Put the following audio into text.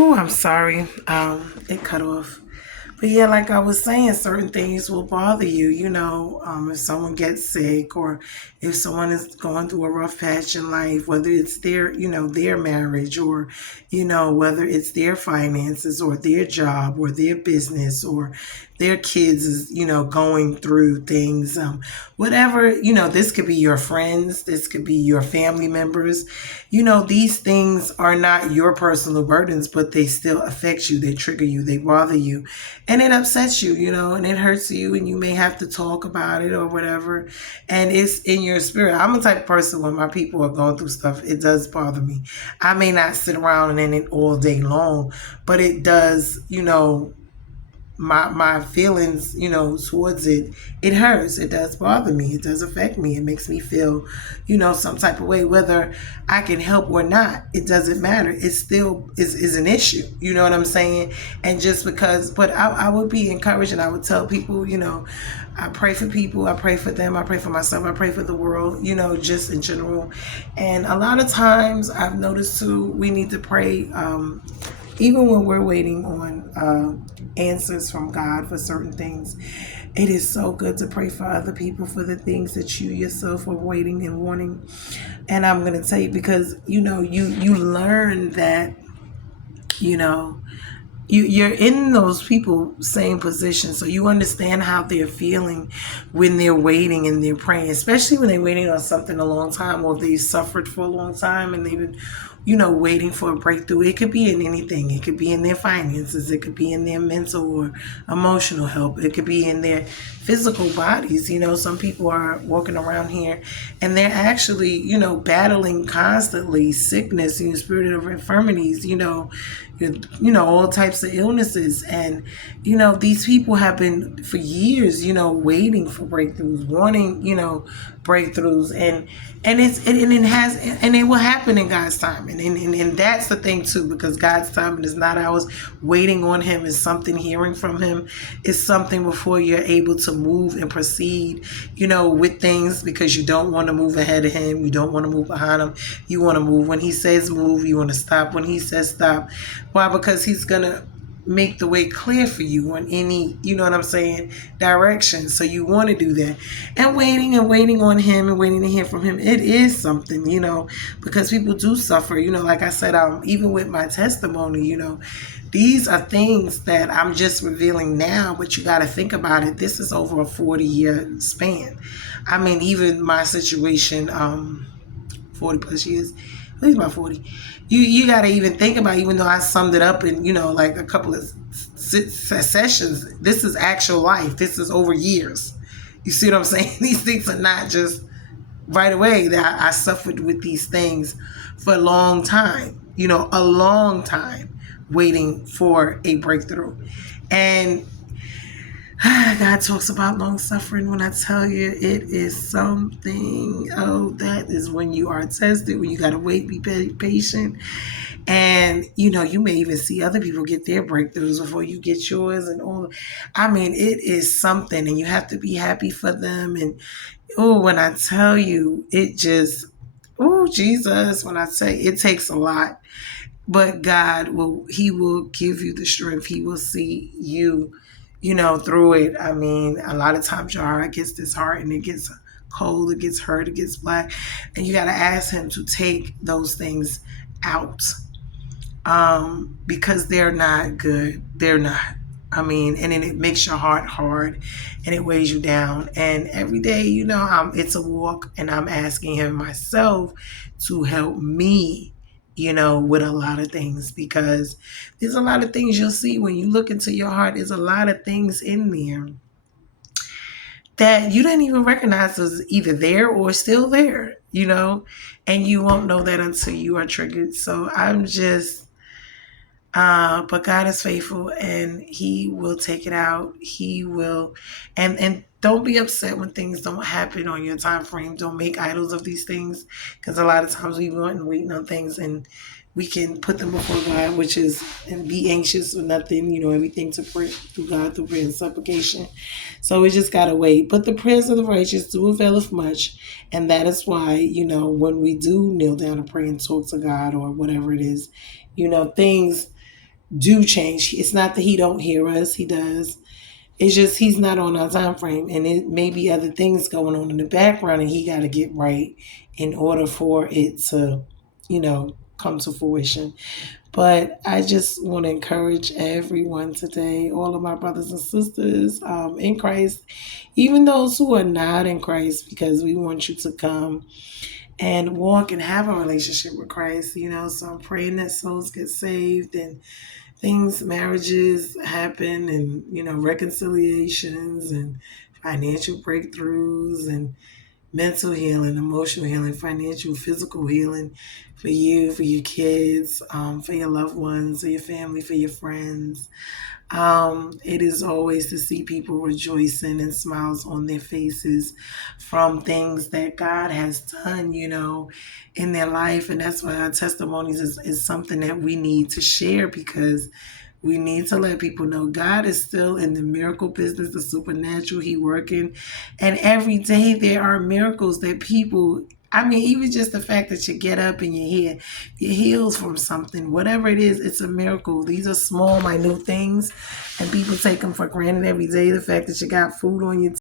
Oh, I'm sorry. It cut off. But yeah, like I was saying, certain things will bother you. If someone gets sick or if someone is going through a rough patch in life, whether it's their marriage or, whether it's their finances or their job or their business or their kids is, going through things. Whatever, this could be your friends, this could be your family members. These things are not your personal burdens, but they still affect you. They trigger you, they bother you, and it upsets you, and it hurts you, and you may have to talk about it or whatever. And it's in your spirit. I'm a type of person when my people are going through stuff, it does bother me. I may not sit around in it all day long, but it does, my feelings, towards it hurts. It does bother me. It does affect me. It makes me feel, some type of way, whether I can help or not. It doesn't matter. It still is an issue. You know what I'm saying? And just because, but I would be encouraged, and I would tell people, I pray for people. I pray for them. I pray for myself. I pray for the world, just in general. And a lot of times I've noticed too, we need to pray, even when we're waiting on answers from God for certain things. It is so good to pray for other people for the things that you yourself are waiting and wanting. And I'm going to tell you, because you learn that you know you're in those people same position, so you understand how they're feeling when they're waiting and they're praying, especially when they're waiting on something a long time, or if they suffered for a long time and they've been waiting for a breakthrough. It could be in anything. It could be in their finances. It could be in their mental or emotional help. It could be in their physical bodies. Some people are walking around here and they're actually, battling constantly sickness, spirit of infirmities, all types of illnesses. And, these people have been for years, waiting for breakthroughs, wanting, breakthroughs. And it will happen in God's time. And that's the thing too, because God's timing is not ours. Waiting on him is something, hearing from him is something before you're able to move and proceed, with things, because you don't want to move ahead of him. You don't want to move behind him. You want to move when he says move. You want to stop when he says stop. Why? Because he's going to make the way clear for you on any, direction. So you want to do that. And waiting on him and waiting to hear from him, it is something, because people do suffer, like I said, even with my testimony, these are things that I'm just revealing now, but you got to think about it. This is over a 40-year span. I mean, even my situation, 40 plus years, at least about 40. You got to even think about, even though I summed it up in, like a couple of sessions, this is actual life. This is over years. You see what I'm saying? These things are not just right away. That I suffered with these things for a long time, a long time waiting for a breakthrough. And God talks about long suffering. When I tell you, it is something. Oh, that is when you are tested, when you got to wait, be patient. And, you may even see other people get their breakthroughs before you get yours and all. I mean, it is something, and you have to be happy for them. And, when I tell you, it just, Jesus, when I say it takes a lot. But God he will give you the strength. He will see you, through it. I mean, a lot of times your heart gets disheartened, it gets cold, it gets hurt, it gets black. And you got to ask him to take those things out, because they're not good. They're not. I mean, and then it makes your heart hard and it weighs you down. And every day, it's a walk, and I'm asking him myself to help me, with a lot of things, because there's a lot of things you'll see when you look into your heart. There's a lot of things in there that you didn't even recognize was either there or still there, and you won't know that until you are triggered. So I'm just, but God is faithful, and he will take it out. He will, and don't be upset when things don't happen on your time frame. Don't make idols of these things, because a lot of times we want and waiting on things, and we can put them before God, which is, and be anxious for nothing, everything to pray through God, through prayer and supplication. So we just gotta wait. But the prayers of the righteous do availeth much, and that is why, when we do kneel down and pray and talk to God or whatever it is, things do change. It's not that he don't hear us, he does. It's just he's not on our time frame, and it may be other things going on in the background, and he got to get right in order for it to, come to fruition. But I just want to encourage everyone today, all of my brothers and sisters in Christ, even those who are not in Christ, because we want you to come and walk and have a relationship with Christ. So I'm praying that souls get saved and things, marriages happen, and reconciliations and financial breakthroughs and mental healing, emotional healing, financial, physical healing for you, for your kids, for your loved ones, for your family, for your friends. It is always to see people rejoicing and smiles on their faces from things that God has done, in their life. And that's why our testimonies is something that we need to share, because we need to let people know God is still in the miracle business, the supernatural. He working. And every day there are miracles that people, even just the fact that you get up and you're healed from something, whatever it is, it's a miracle. These are small, minute things, and people take them for granted every day. The fact that you got food on your